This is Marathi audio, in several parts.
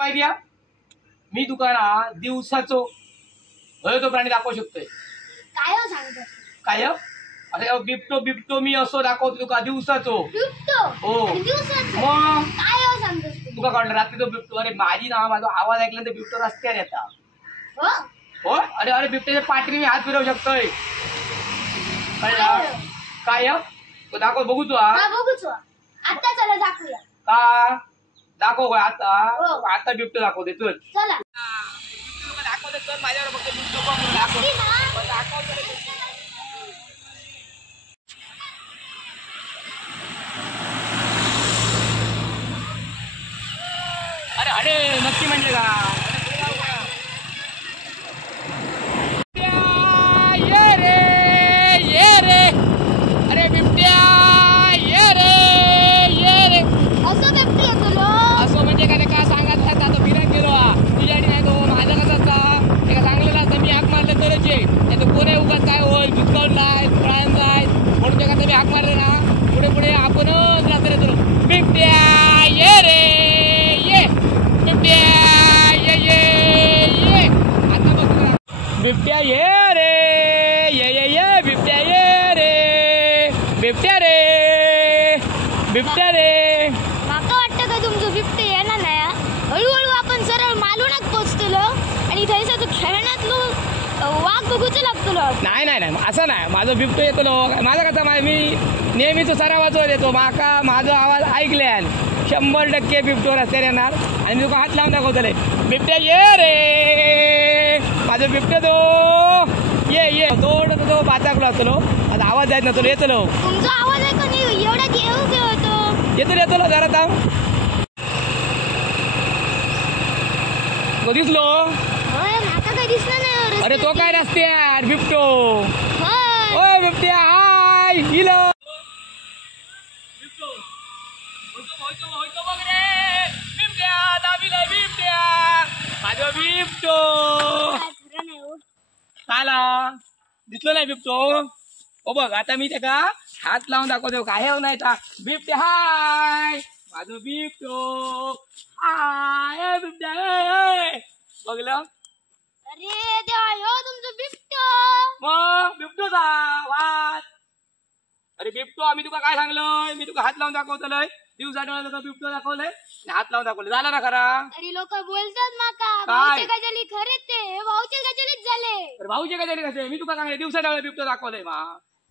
माहिती आहे मी दुकाना दिवसाचो तो प्राणी दाखवू शकतोय काय हो सांगतो काय अरे बिबटो बिबटो मी असो दाखवतो तुका दिवसाचो बिबटो हो दिवसाचं मग काय हो सांगतो तुका काढलं रात्री तो बिबटो अरे माझी ना माझा आवाज ऐकल्यानंतर बिबटो रस्त्यावर येता हो हो अरे अरे बिबट्याच्या पाठीने मी हात फिरवू शकतोय कळलं काय तो दाखव बघू तू हा बघूच आता चला दाखवूया का दाखव आता हो. आता बिबटो दाखवते चल चला दाखवते चल माझ्यावर फक्त बिबटो दाखव दाखव अरे अरे नक्की म्हणले का ये रे अरे बिबट्या ये रे असं बिबटी येतो लो असं म्हणजे काय का सांगायचं आता फिरत गेलो तुझ्यासाठी नाही तो माझा कसा असता ते का सांगलेला असता मी हाक मारलं तरच ये नाही तर कोणी उगाच काय होईल भुसकावून जाय फळान जाय म्हणून ते का मी हाक मारलं ना पुढे पुढे आपणच रात्र येतो बिबट्या ये रे ये बिबट्या ये आता बघ बिबट्या ये रे ये बिबट्या ये रे बिबट्या रे माका वाटतं का तुमचं बिबटे येणार नाही हळूहळू आपण सरळ मालवणात पोचतलो आणि थंयसर तो खेळण्यातलो वाघ बघूच लागतलो नाही नाही नाही असं नाही माझं बिबटो येतलो माझा कसा मी नेहमीच सरावाचो येतो माका माझा आवाज ऐकल्यान 100% बिबटो रस्त्यावर येणार आणि मी तुका हात लावून दाखवतले बिबट्या ये रे माझं बिबट्या तो ये थोडं तो बाचाकलो असतलो आता आवाज जायत नसतो येतलो तुमचा आवाज आहे का नाही एवढा घेऊ होतो येतलो जरा थांब दिसलो माका काही दिसलं नाही अरे तो काय रस्त्यावर बिबटो होय. ओय बिबट्या हाय हिलो माझं बिबटो काय खरं नाही हो. आला दिसलो नाही बिबटो ओ बघ आता मी त्याका हात लावून दाखवतो काय नाही का बिबट्या हाय माझं बिबटो हाय बिबट्या बघलं अरे देवा हो तुमचं बिबटो मग बिबटोचा वाद अरे बिबटो आम्ही तुका काय सांगलोय मी तुका हात लावून दाखवतलोय दिवसा डोळ्याचा बिबटो दाखवलंय आणि हात लावून दाखवलं झाला ना खरा अरे लोक बोलतात माका काय? भाऊचे गजली खरे ते भाऊचे गजलीच झाले तर भाऊचे काय झाले कसे मी तुका सांगले दिवसा डोळ्या बिबटो दाखवलंय मा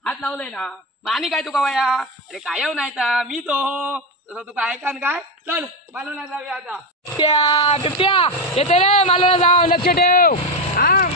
हात लावलंय ना मग आणि काय तुका वया अरे काय नाही तर मी तो तसं तुका ऐका काय चल मालवणा जाऊया आता बिबट्या येते रे मालवणा जाऊ लक्ष ठेव हा